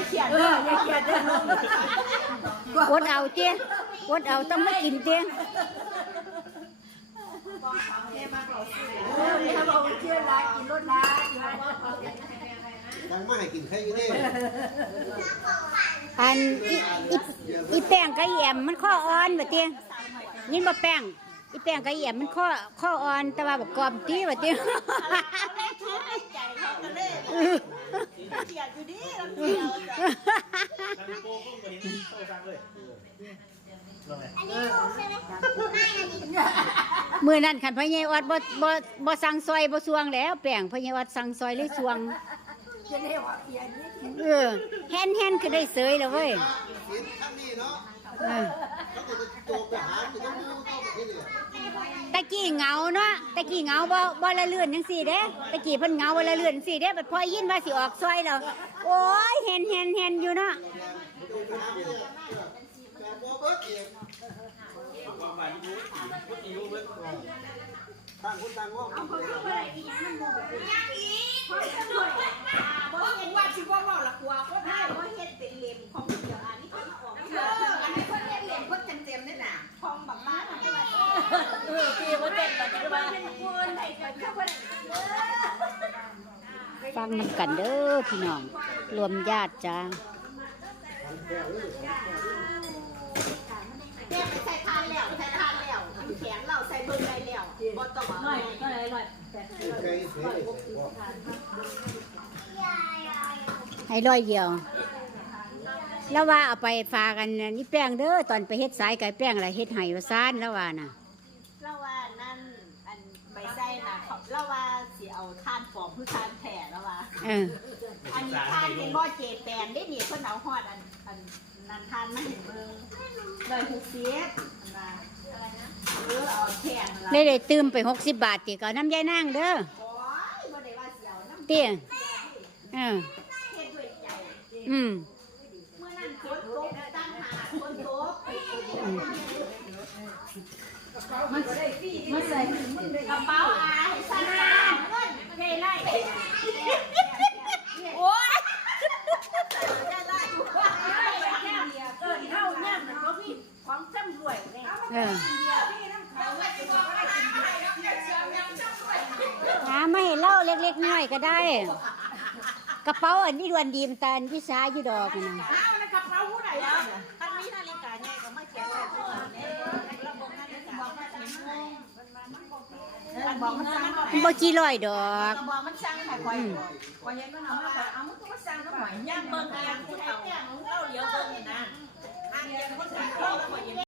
อย่าเขียนเอออย่าเขียนได้ลงอดเอาเตี้ยอดเอาต้องไม่กินเตี้ยเออนี่เขาบอกว่าเชื่อร้ายกินรถร้ายอยู่ว่ายังไม่ให้กินใครอยู่นี่อันอีอีอีแป้งกับอีแอมมันข้ออ่อนบ่เตี้ยยินบ่แป้งอีแป้งกับอีแอมมันข้อข้ออ่อนแต่ว่าบ่กรอบตีบ่เตี้ยใจเขาก็เลย เขียนอยู่ดีล้วเดียวจ้ะทางโป้ก็เห็นเข้าทางเลยลงไงมื้อนั้นคันพ่อใหญ่ออดบ่บ่บ่สั่งซอยบ่สวงแล้ว แป้งพ่อใหญ่ออดสั่งซอยเลยสวงเรียกว่าเขียนเออแฮนแฮนคือได้เสยแล้วเว้ยกินข้างนี้เนาะเออเขาก็จะโจมไปหาคือต้องดูเข้าไปที่นี่ตะกี้เหงาเนาะตะกี้เหงาบ่บ่ละเลื่อนจังซี่เด้ตะกี้เพิ่นเหงาบ่ละเลื่อนจังซี่เด้บัดพอยินว่าสิออกซอยแล้วโอ้ยเห็นเห็นเห็นอยู่เนาะเนี่ยแต่บ่เบิดเองความหวานรู้รู้กี่รู้เว้ยต่างคนต่างว่าบ่เห็นว่าสิว่เว้าละกลัวก็ได้บ่เฮ็ดเป็นเล่มของเดียวอันนี้เขาออกเอออันนี้เพิ่นเฮ็ดเล่มเพิ่นเต็มๆนี่น่ะของบักบ้านนี่ว่าเออ ฟังนำกันเด้อพี่น้อง รวมญาติจ้าแม่ไปใส่ทานแล้วใส่ทานแล้วน้ำแข็งเราใส่เบิ่งได้แล้วบ่ต้องเอาหน่อยก็เลยหน่อยแต่ใครเสียเลยบอกให้ร้อยเดียว แล้วว่าเอาไปฝากกันนี่แป้งเด้อตอนไปเฮ็ดสายไก่แป้งอะไรเฮ็ดไห้ว่าซ่านแล้วว่าน่ะเราว่านั่นอันไปใส่น่ะ เขาเราว่าสิเอาทานฟอมคือทานแผ่แล้วว่า เออ อันนี้ทานเป็นบ่อเจแปนได้นี่เพิ่นเอาฮอดอันอันนันทานมาเห็นเบิ่งเลยหกสิบนะอะไรนะเออเอาแข็งละได้ได้ตืมไปหกสิบบาทติก็เอาน้ำยายนางเด้อโอ้ยบ่ได้ว่าสิเอาน้ำเตี้ยเออ เฮ็ดด้วยใจอืม เมื่อนั้นฝนตกตั้งหาฝนตกมาใส่กระเป๋าอาให้ใส่เงินเทไล่โอ้ยได้ไล่ เออเท่าเนี่ยมันก็พี่ของจำรวย เนี่ยเออหาไม่ให้เล่าเล็กๆน้อยก็ได้ กระเป๋าอันนี้ดวนดีมนตาอันพี่สาอยู่ดอกนะอ้าวแล้วกระเป๋าผู้ใดอะคันมีนาฬิกาใหญ่ก็มาเขียนไว้ข้างหลังเนี่ยระบบนาฬิกาบอกว่าถึงโมงมันบอกมันสั่งมันบ่กี่ร้อยดอกก็บอกมันสั่งให้คอยคอยเห็นมันเอามาคอยเอามันก็มา